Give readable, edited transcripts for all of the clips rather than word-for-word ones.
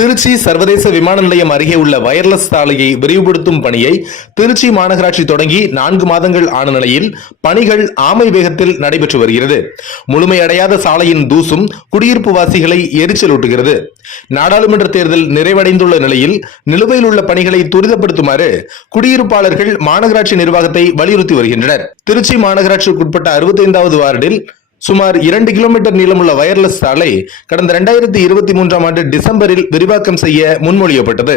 திருச்சி சர்வதேச விமான நிலையம் அருகே உள்ள வயர்லெஸ் சாலையை விரிவுபடுத்தும் பணியை திருச்சி மாநகராட்சி தொடங்கி 4 மாதங்கள் ஆன நிலையில் பணிகள் ஆமை வேகத்தில் நடைபெற்று வருகிறது. முழுமையடையாத சாலையின் தூசும் குடியிருப்பு வாசிகளை எரிச்சலூட்டுகிறது. நாடாளுமன்ற தேர்தல் நிறைவடைந்துள்ள நிலையில் நிலுவையில் உள்ள பணிகளை துரிதப்படுத்துமாறு குடியிருப்பாளர்கள் மாநகராட்சி நிர்வாகத்தை வலியுறுத்தி வருகின்றனர். திருச்சி மாநகராட்சிக்குட்பட்ட 65வது வார்டில் சுமார் 2 கிலோமீட்டர் நீளமுள்ள வயர்லெஸ் சாலை கடந்த 2023ஆம் ஆண்டு டிசம்பரில் விரிவாக்கம் செய்ய முன்மொழியப்பட்டது.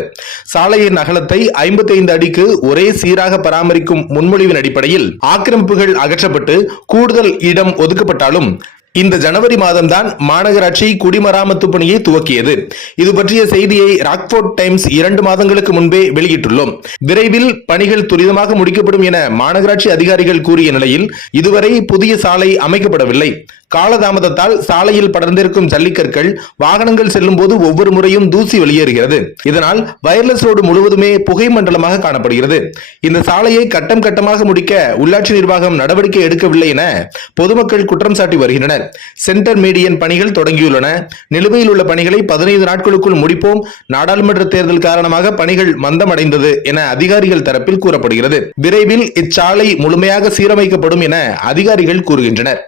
சாலையின் அகலத்தை 55 அடிக்கு ஒரே சீராக பராமரிக்கும் முன்மொழிவின் அடிப்படையில் ஆக்கிரமிப்புகள் அகற்றப்பட்டு கூடுதல் இடம் ஒதுக்கப்பட்டாலும் இந்த ஜனவரி மாதம்தான் மாநகராட்சி குடிமராமத்து பணியை துவக்கியது. இது பற்றிய செய்தியை ராக்போர்ட் டைம்ஸ் 2 மாதங்களுக்கு முன்பே வெளியிட்டுள்ளோம். விரைவில் பணிகள் துரிதமாக முடிக்கப்படும் என மாநகராட்சி அதிகாரிகள் கூறிய நிலையில் இதுவரை புதிய சாலை அமைக்கப்படவில்லை. காலதாமதத்தால் சாலையில் படர்ந்திருக்கும் ஜல்லிக்கற்கள் வாகனங்கள் செல்லும் போது ஒவ்வொரு முறையும் தூசி வெளியேறுகிறது. இதனால் வயர்லெஸ் ரோடு முழுவதுமே புகை மண்டலமாக காணப்படுகிறது. இந்த சாலையை கட்டம் கட்டமாக முடிக்க உள்ளாட்சி நிர்வாகம் நடவடிக்கை எடுக்கவில்லை என பொதுமக்கள் குற்றம் சாட்டி வருகின்றனர். சென்டர் மீடியன் பணிகள் தொடங்கியுள்ளன. நிலுவையில் உள்ள பணிகளை 15 நாட்களுக்குள் முடிப்போம். நாடாளுமன்ற தேர்தல் காரணமாக பணிகள் மந்தமடைந்தது என அதிகாரிகள் தரப்பில் கூறப்படுகிறது. விரைவில் இச்சாலை முழுமையாக சீரமைக்கப்படும் என அதிகாரிகள் கூறுகின்றனர்.